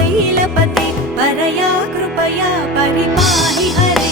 वृषशैलपते परया कृपया परिपाहि हरे।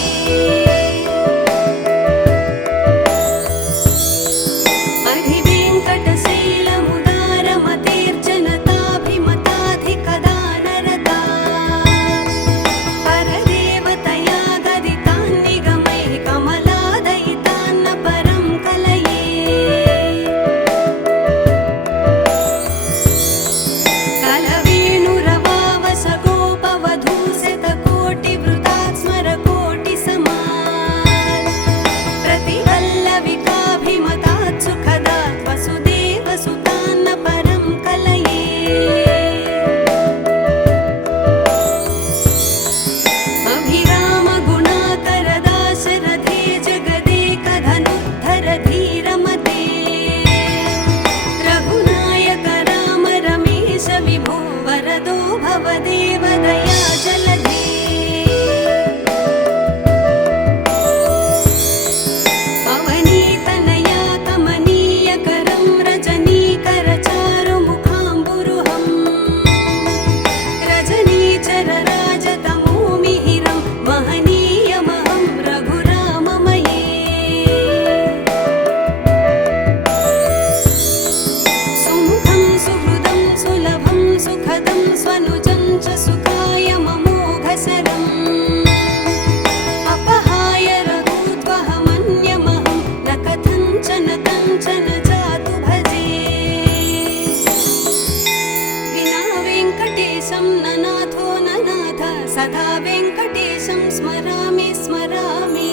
सदा वेङ्कटेशं स्मरामि स्मरामि।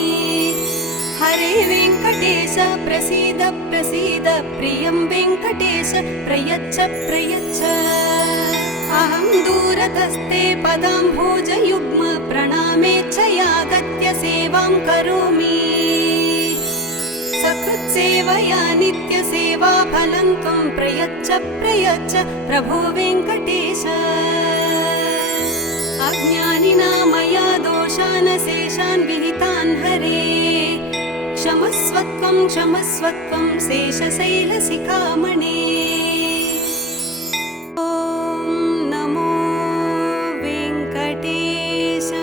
हरे वेङ्कटेश प्रसीद प्रसीद प्रियं वेङ्कटेश प्रयच्छ प्रयच्छ। अहं दूरतस्ते पदाम्भोजयुग्म प्रणामेच्छयागत्य सेवां करोमि। सकृत्सेवया नित्यसेवा फलं त्वं प्रयच्छ प्रयच्छ प्रभो वेङ्कटेश। अज्ञानिना मया दोषान् शेषान् विहितान् हरे। क्षमस्वत्वं क्षमस्वत्वं शेषशैलशिखामणे। ॐ नमो वेङ्कटेशाय।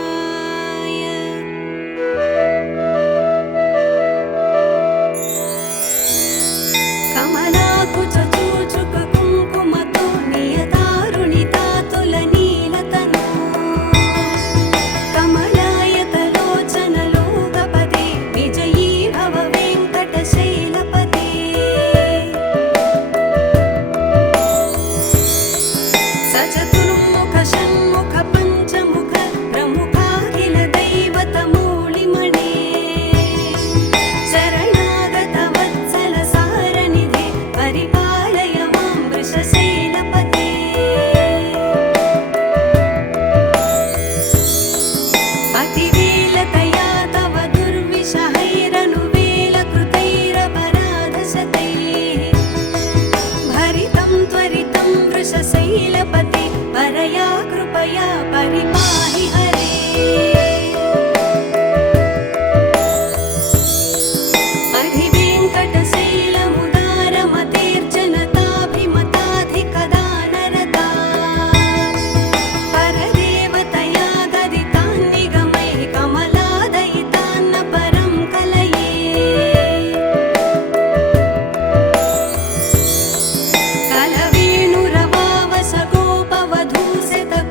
कमलाकुचूचुककुङ्कुमतो नियतारुणितातुलनीलतनु। वृषशैलपते परया कृपया परिपाहि हरे। अधिवेङ्कटशैलमुदारमतेर्जनताभिमताधिकदानरता। परदेवतया गदितान् निगमैः कमलादयितान्न परं कलये।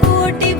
कोटि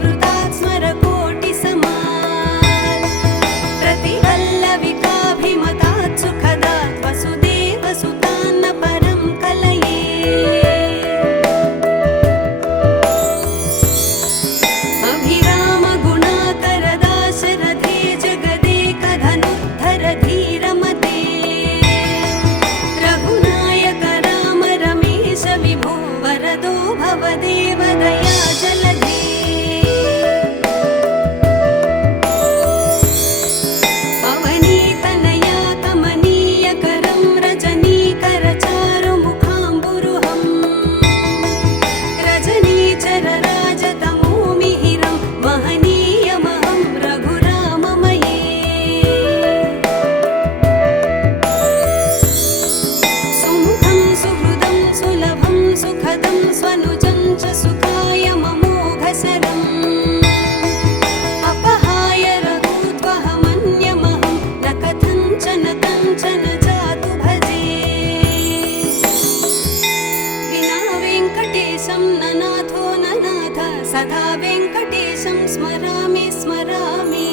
सदा वेङ्कटेशं स्मरामि स्मरामि।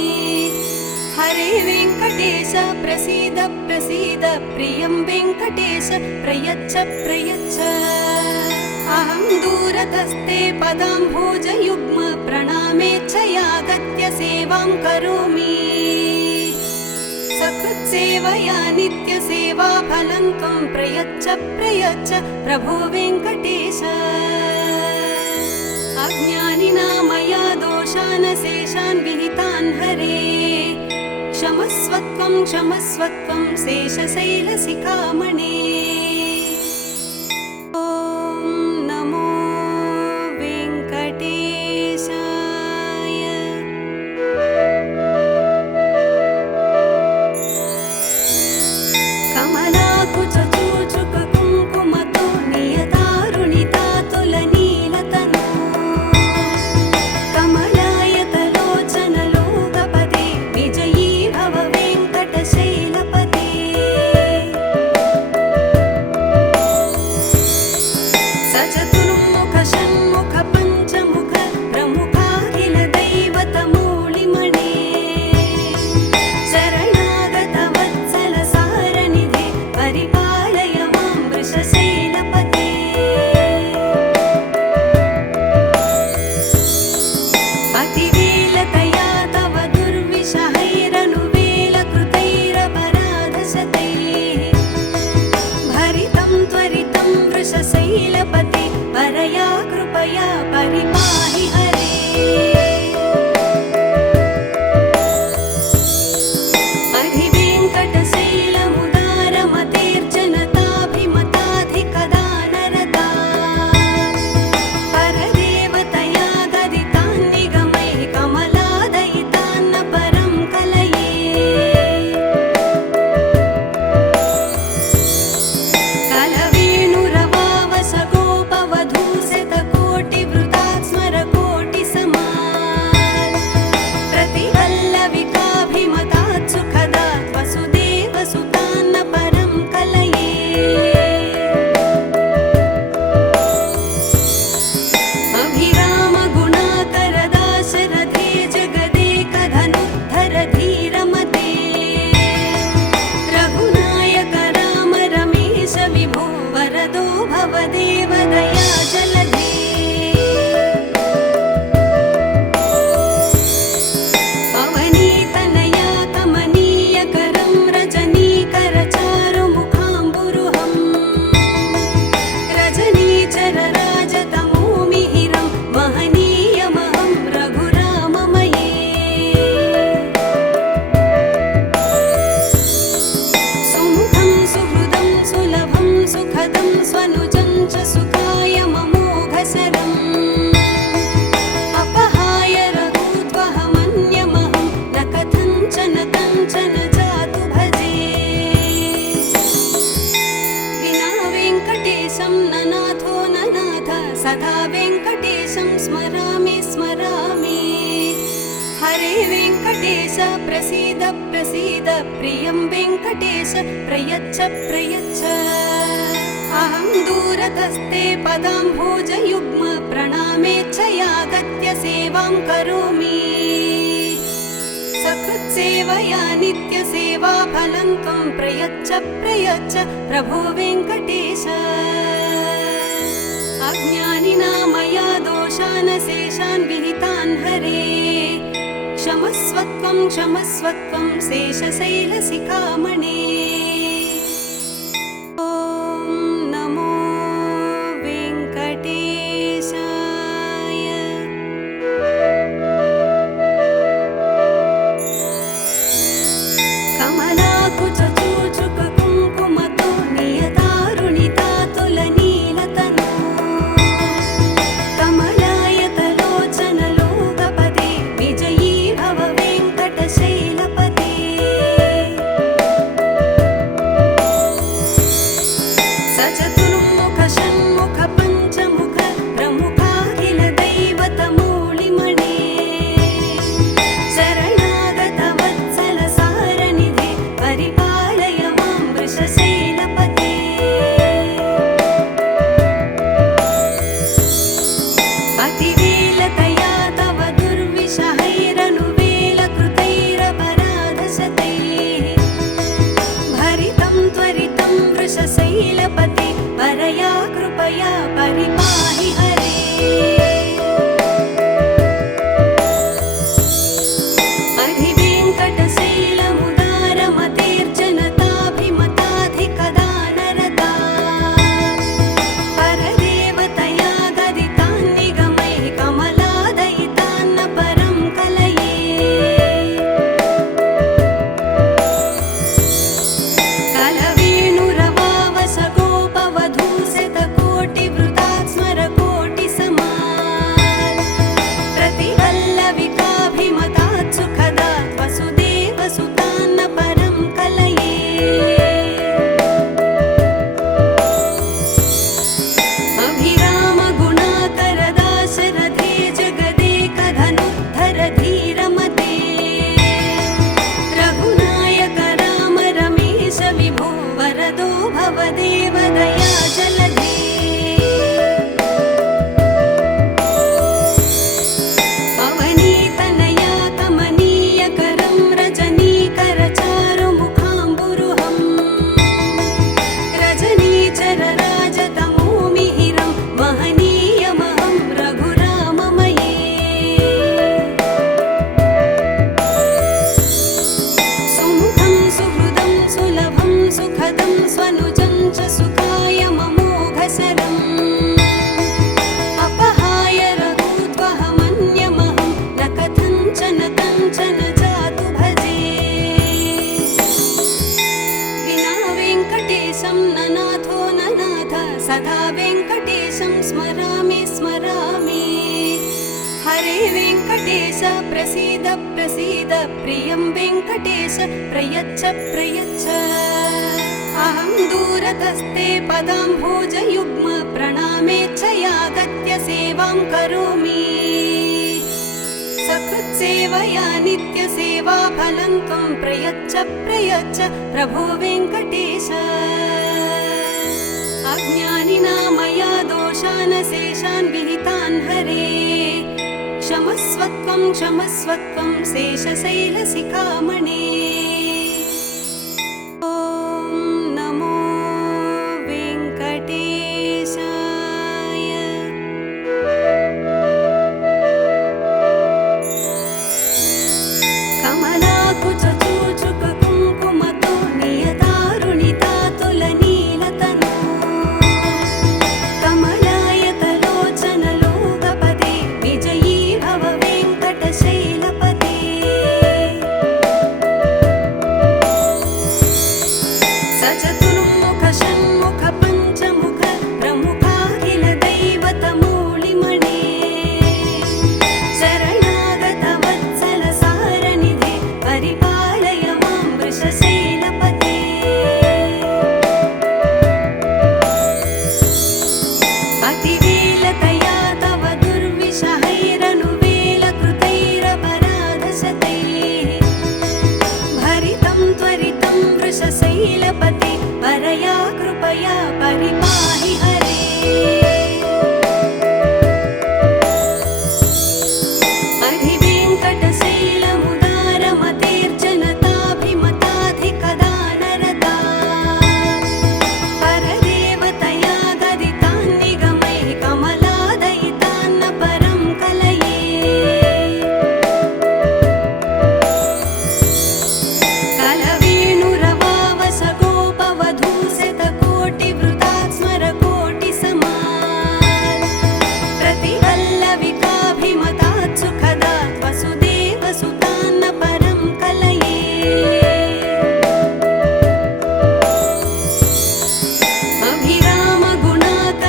हरे वेङ्कटेश प्रसीद प्रसीद प्रियं वेङ्कटेश प्रयच्छ प्रयच्छ। अहं दूरतस्ते पदाम्भोजयुग्म प्रणामेच्छयागत्य सेवां करोमि। सकृत्सेवया नित्यसेवा फलं त्वं प्रयच्छ प्रयच्छ प्रभो वेङ्कटेश। अज्ञानिना मया दोषान् शेषान् विहितान् हरे। क्षमस्वत्वं क्षमस्वत्वं शेषशैलशिखामणे। ॐ नमो वेङ्कटेशाय। कमलाकुचूचुक कुङ्कुमतो नियतारुणितातुलनीलतनु। कमलायतलोचनलोकपदे विजयी भव वेङ्कटशैलपते। सचतुर्मुख षण्मुख पञ्चमुख प्रमुखाखिल दैवतमूलिमणे। शरणागत वत्सल सारनिधे परिपालय मां वृषशैलपते। अतिवेलतया तव दुर्विषहैरनुवेलकृतैरपराधशतैः। भरितं त्वरितं वृषशैलपते परया कृपया परिपाहि हरे। अधिवेङ्कटशैलमुदारमतेर्जनताभिमताधिकदानरता। परदेवतया गदितान्निगमैः कमलादयितान्न परं कलये। कलवेणुरवावसगोपवधूशतकोटिवृतात् स्मरकोटिसमात्। प्रतिवल्लविकाभिमतात् सुखदात् वसुदेवसुतान्न परं कलये। अभिरामगुणाकरदाशरथे जगदेकधनुद्धर धीरमते। रघुनायक राम रमेश विभो वरदो भवदेव दया जलधे। पवनीतनया कमनीयकरं रजनीकरचारुमुखाम्बुरुहं। रजनीचरराजतमोमिहिरं महनीयमहं रघुराममये। सुमुखं सुहृदं सुलभं सुखदं स्वनुजं च सुखाय ममोघशरम्। अपहाय रघुत्वहमन्यमहं न कथञ्चन कञ्चन जातु भजे। विना वेङ्कटेशं न नाथो न नाथ सदा वेङ्कटेशं स्मरामि स्मरामि। हरे वेङ्कटेश प्रसीद प्रसीद प्रियं वेङ्कटेश प्रयच्छ प्रयच्छ। अहं दूरतस्ते पदाम्भोजयुग्म प्रणामेच्छयागत्य सेवां करोमि। सकृत्सेवया नित्यसेवा फलं त्वं प्रयच्छ प्रयच्छ प्रभो वेङ्कटेश। अज्ञानिना मया दोषान् शेषान् विहितान् हरे। क्षमस्वत्वं क्षमस्वत्वं शेषशैलशिखामणे। ॐ नमो वेङ्कटेशाय। कमलाकुचूचुक कुङ्कुमतो नियतारुणितातुलनीलतनु। कमलायतलोचनलोकपदे विजयी भव वेङ्कटशैलपते। हरे वेङ्कटेश प्रसीद प्रसीद प्रियं वेङ्कटेश प्रयच्छ प्रयच्छ अहं दूरतस्ते पदाम्भोजयुग्म प्रणामेच्छयागत्य सेवां करोमि सकृत्सेवया नित्यसेवाफलं त्वं प्रयच्छ प्रयच्छ प्रभो वेङ्कटेश अज्ञानिना मया दोषान् शेषान् विहितान् हरे क्षमस्वत्वं क्षमस्वत्वं शेषशैलशिखामणे ॐ नमो वेङ्कटेशाय कमलाकुचूचुककुङ्कुमतो नियतारुणितातुलनीलतनो कमलायतलोचनलोकपदे विजयी भव वेङ्कटशैलपदे सचतुर्मुख षण्मुख पञ्चमुख प्रमुखाखिल दैवतमूलिमणे शरणागत वत्सल सारनिधे परिपालय मां वृषशैलपते अतिवेलतया तव दुर्विषहैरनुवेलकृतैरपराधशतैः भरितं त्वरितं वृषशैलपते परया कृपया परिपाहि हरे अधिवेङ्कटशैलमुदारमतेर्जनताभिमताधिकदानरता परदेवतया गदितान् निगमैः कमलादयितान्न परं कलये कलवेणुरवावसगोपवधूशतकोटिवृतात् स्मरकोटिसमात् प्रतिवल्लविकाभिमतात् सुखदात् वसुदेवसुतान्न परं कलये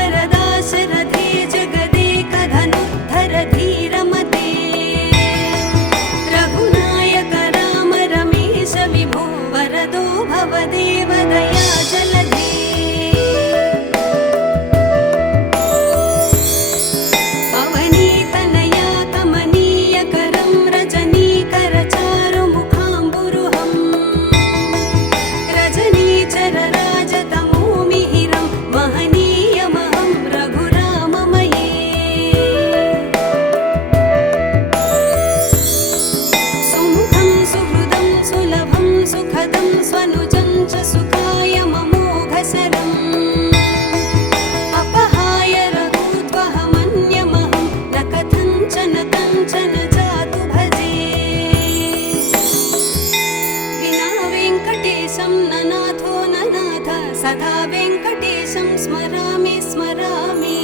अभिरामगुणाकरदाशरथे जगदेकधनुद्धर धीरमते रघुनायक राम रमेश विभो वरदो भवदेव दया जलधे अवनीतनया कमनीयकरं रजनीकरचारुमुखाम्बुरुहं रजनीचरराजतमोमिहिरं महनीयमहं रघुराममये सुमुखं सुहृदं सुलभं सुखदं स्वनुजं च सुखाय ममोघसरम् अपहाय रघुत्वहमन्यमहं न कथञ्चन कञ्चन जातु भजे विना वेङ्कटेशं ननाथो ननाथ सदा वेङ्कटेशं स्मरामि स्मरामि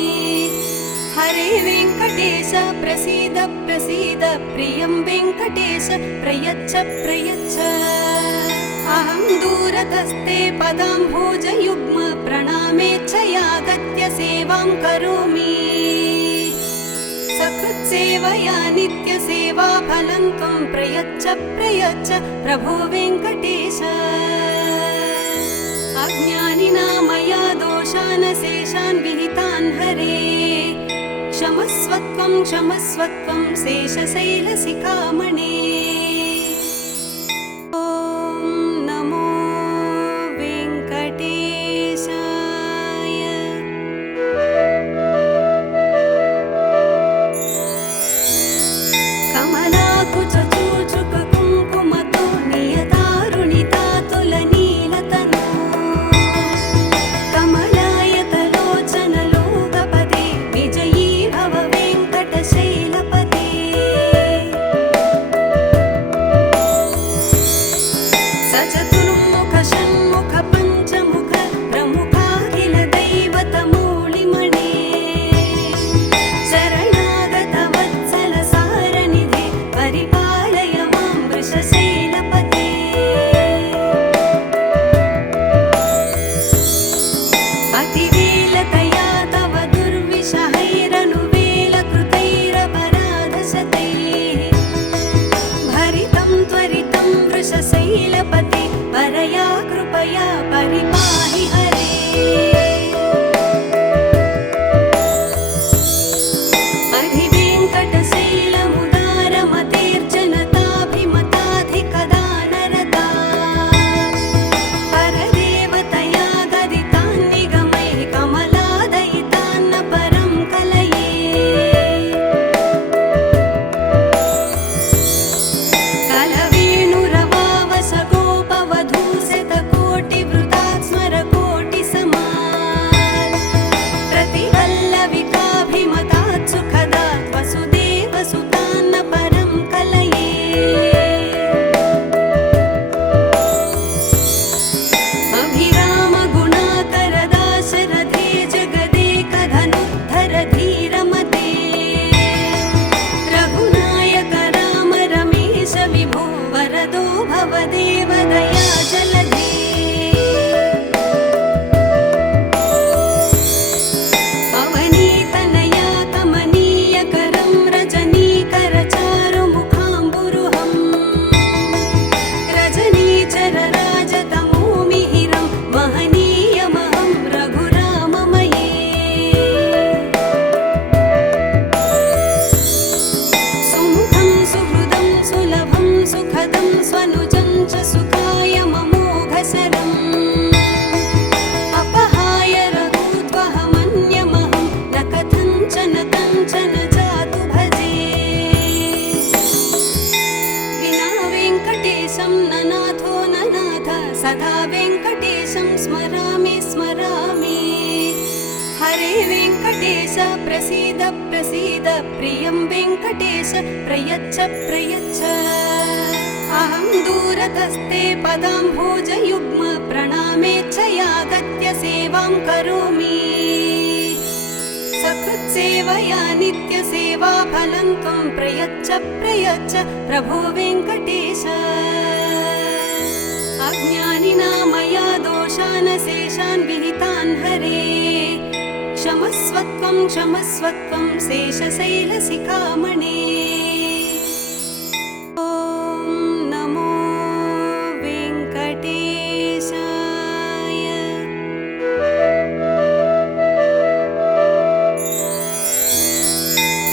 हरे वेङ्कटेश प्रसीद प्रसीद प्रियं वेङ्कटेश प्रयच्छ प्रयच्छ अहं दूरतस्ते पदाम्भोजयुग्म प्रणामेच्छयागत्य सेवां करोमि सकृत्सेवया नित्यसेवाफलं त्वं प्रयच्छ प्रयच्छ प्रभो वेङ्कटेश अज्ञानिना मया दोषान् शेषान् विहितान् हरे क्षमस्वत्वं क्षमस्वत्वं शेषशैलशिखामणे ॐ नमो वेङ्कटेशाय कमलाकुचूचुककुङ्कुमतो नियतारुणितातुलनीलतनो कमलायतलोचनलोकपदे विजयी भव वेङ्कटशैलपते सचतुर्मुख षण्मुख पञ्चमुख प्रमुखाखिल दैवतमूलिमणे शरणागत वत्सल सारनिधे सदा वेङ्कटेशं स्मरामि स्मरामि। हरे वेङ्कटेश प्रसीद प्रसीद, प्रियं वेङ्कटेश प्रयच्छ प्रयच्छ। अहं दूरतस्ते पदाम्भोजयुग्म, प्रणामेच्छयागत्य सेवां करोमि। सकृत्सेवया नित्यसेवा फलं त्वं प्रयच्छ प्रयच्छ प्रभो वेङ्कटेश। अज्ञानिना मया दोषान् शेषान् विहितान् हरे, क्षमस्वत्वं क्षमस्वत्वं शेषशैलशिखामणे। ॐ नमो वेङ्कटेशाय।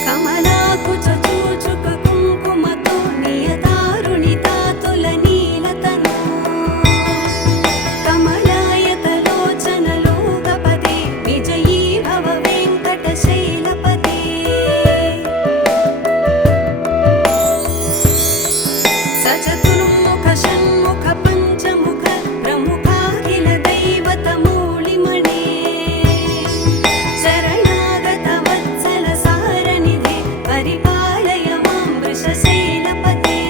कमलाकुचूचुककुङ्कुमतो नियतारुणितातुलनीलतनो, कमलायतलोचनलोकपदे विजयी भव वेङ्कटशैलपते। सचतुर्मुख षण्मुख पञ्चमुख प्रमुखाखिल दैवतमूलिमणे, शरणागत वत्सल सारनिधे परिपालय मां वृषशैलपते।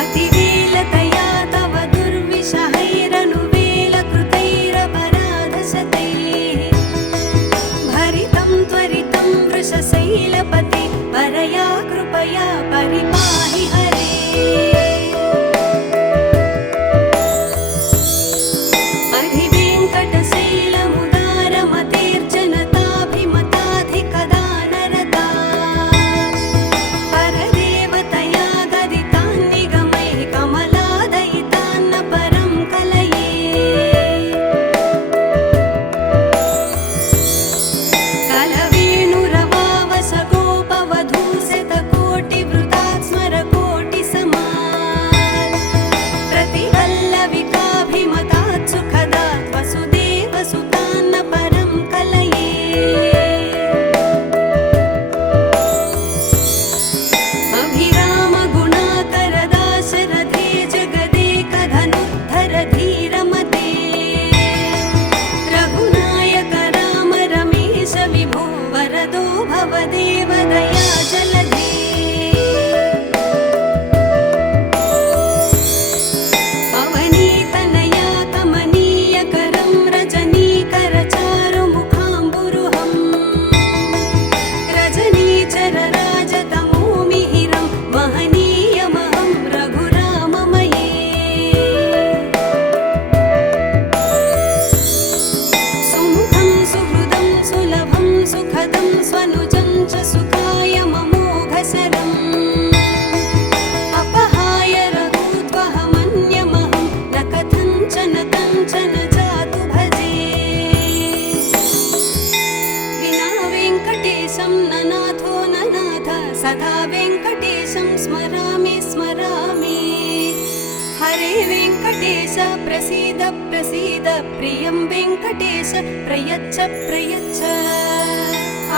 अतिवेलतया तव दुर्विषहैरनुवेलकृतैरपराधशतैः, भरितं त्वरितं वृषशैलपते परया कृपया परिपाहि हरे। अधिवेङ्कटशैलमुदारमतेर्जनताभिमताधिकदानरता, परदेवतया गदितान् निगमैः कमलादयितान्न परं कलये। कलवेणुरवावसगोपवधूशतकोटिवृतात् स्मरकोटिसमात्, प्रतिवल्लविकाभिमतात् सुखदात् वसुदेवसुतान्न परं कलये। अभिरामगुणाकरदाशरथे जगदेकधनुद्धर धीरमते, रघुनायक राम रमेश विभो वरदो भवदेव दयाजलधे। अवनीतनया कमनीयकरं रजनीकरचारुमुखाम्बुरुहं, रजनीचरराजतमोमिहिरं महनीयमहं रघुराममये। सुमुखं सुहृदं सुलभं सुखदं स्वनुजं च सुखाय ममोघशरम्, अपहाय रघूत्वहमन्यमहं न कथञ्चन कञ्चन जातु भजे। विना वेङ्कटेशं न नाथो न नाथ, सदा वेङ्कटेशं स्मरामि स्मरामि। हरे वेङ्कटेश प्रसीद प्रसीद, प्रियं वेङ्कटेश प्रयच्छ प्रयच्छ।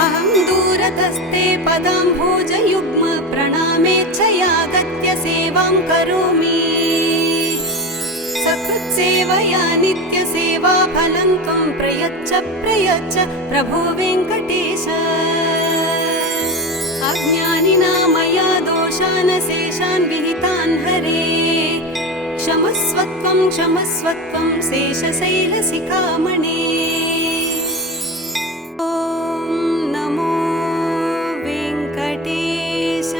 अहं दूरतस्ते पदाम्भोजयुग्म, प्रणामेच्छयागत्य सेवां करोमि। सकृत्सेवया नित्यसेवा फलं त्वं प्रयच्छ प्रयच्छ प्रभो वेङ्कटेश। अज्ञानिना मया दोषान् शेषान् विहितान् हरे, क्षमस्वत्वं क्षमस्वत्वं शेषशैलशिखामणे। ॐ नमो वेङ्कटेशाय।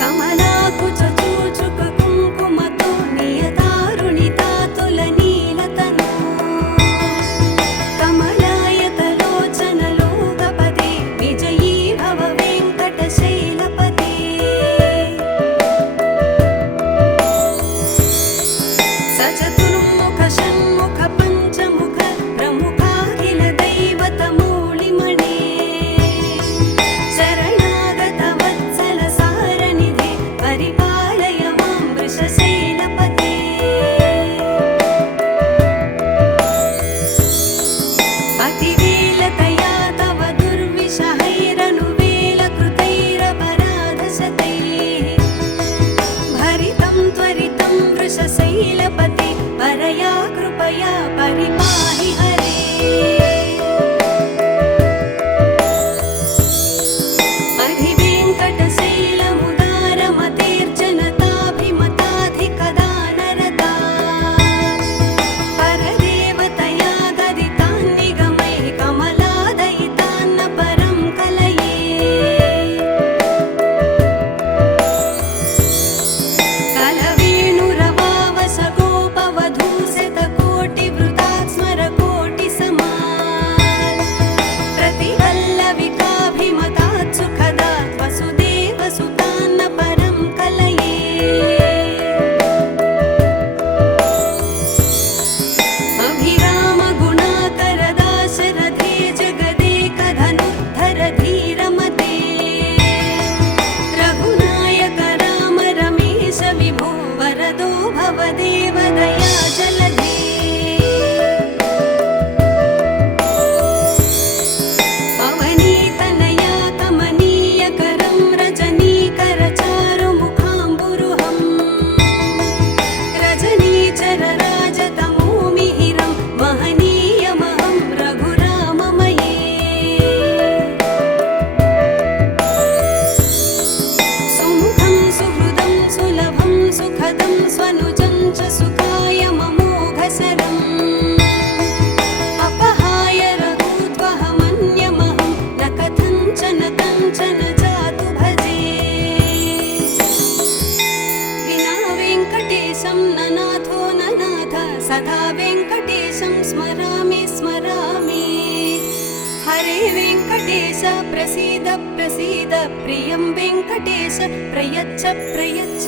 कमलाकुचूचुककुङ्कुमतो नियतारुणितातुलनीलतनो, कमलायतलोचनलोकपदे, सदा वेङ्कटेशं स्मरामि स्मरामि। हरे वेङ्कटेश प्रसीद प्रसीद प्रियं वेङ्कटेश प्रयच्छ प्रयच्छ।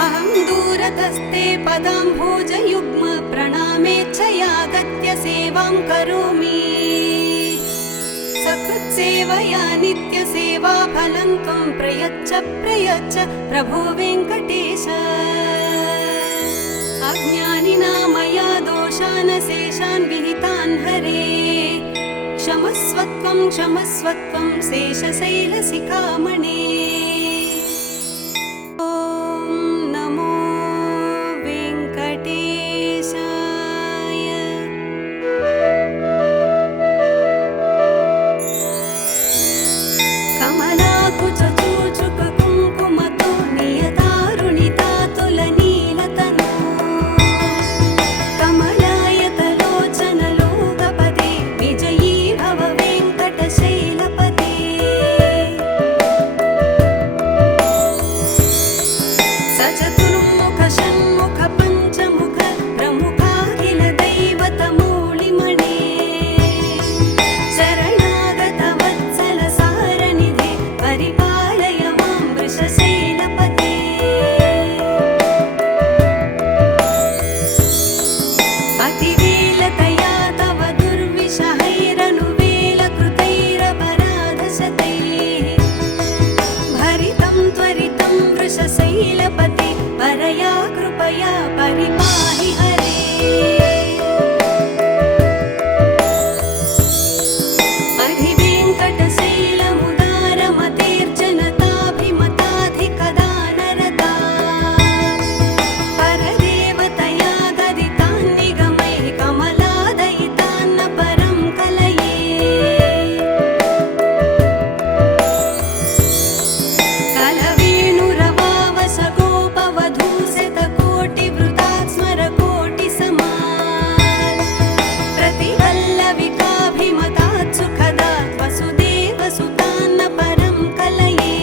अहं दूरतस्ते पदाम्भोजयुग्म प्रणामेच्छयागत्य सेवां करोमि। सकृत्सेवया नित्यसेवा फलं त्वं प्रयच्छ प्रयच्छ प्रभो वेङ्कटेश। अज्ञानिना मया दोषान् शेषान् विहितान् हरे। क्षमस्वत्वं क्षमस्वत्वं शेषशैलशिखामणे। ॐ नमो वेङ्कटेशाय। कमलाकुचूचुककुङ्कुमतो नियतारुणितातुलनीलतनु। कमलायतलोचनलोकपदे विजयी भव वेङ्कटशैलपते। सचतुर्मुख षण्मुख पञ्चमुख प्रमुखाखिल दैवतमूलिमणे। शरणागत वत्सल सारनिधे परिपालय मां वृषशैलपते। अतिवेलतया तव दुर्विषहैरनुवेलकृतैरपराधशतैः। भरितं त्वरितं वृषशैलपते परया कृपया परिपाहि हरे। अधिवेङ्कटशैलमुदारमतेर्जनताभिमताधिकदानरता। परदेवतया गदितान्निगमैः कमलादयितान्न परं कलये। कलवेणुरवावसगोपवधूशतकोटिवृतात् स्मरकोटिसमान्। प्रतिवल्लविकाभिमतात् सुखदात् वसुदेवसुतान्न परं कलये।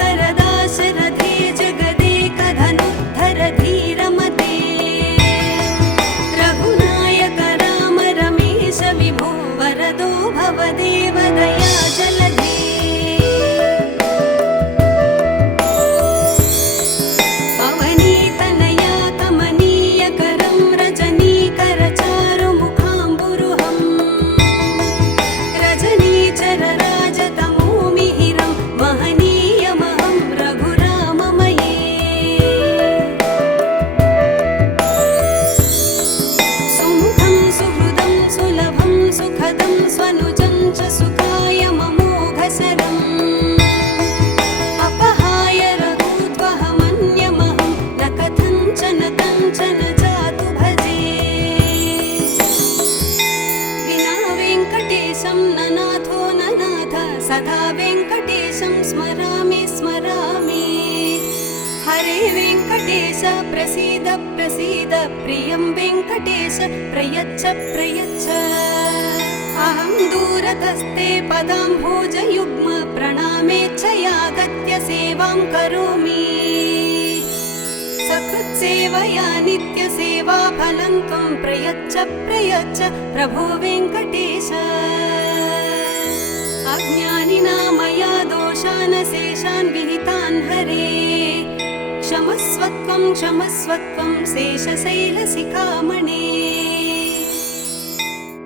अभिरामगुणाकरदाशरथे जगदेकधनुद्धर धीरमते। रघुनायक राम रमेश विभो वरदो भव देवदया जलधे। अवनीतनया कमनीयकरं रजनीकरचारुमुखाम्बुरुहं। रजनीचरराजतमोमिहिरं महनीयमहं रघुराममये। सुमुखं सुहृदं सुलभं सुखदं स्वनुजं च सुखाय ममोघशरम्। अपहाय रघूत्वहमन्यमहं न कथञ्चन कञ्चन जातु भजे। विना वेङ्कटेशं न नाथो न नाथ सदा वेङ्कटेशं स्मरामि स्मरामि। हरे वेङ्कटेश प्रसीद प्रसीद प्रियं वेङ्कटेश प्रयच्छ प्रयच्छ। अहं दूरतस्ते पदाम्भोजयुग्म प्रणामेच्छयागत्य सेवां करोमि। सकृत्सेवया नित्यसेवा फलं त्वं प्रयच्छ प्रयच्छ प्रभो वेङ्कटेश। अज्ञानिना मया दोषान् शेषान् विहितान् हरे। क्षमस्वत्वं क्षमस्वत्वं शेषशैलशिखामणे।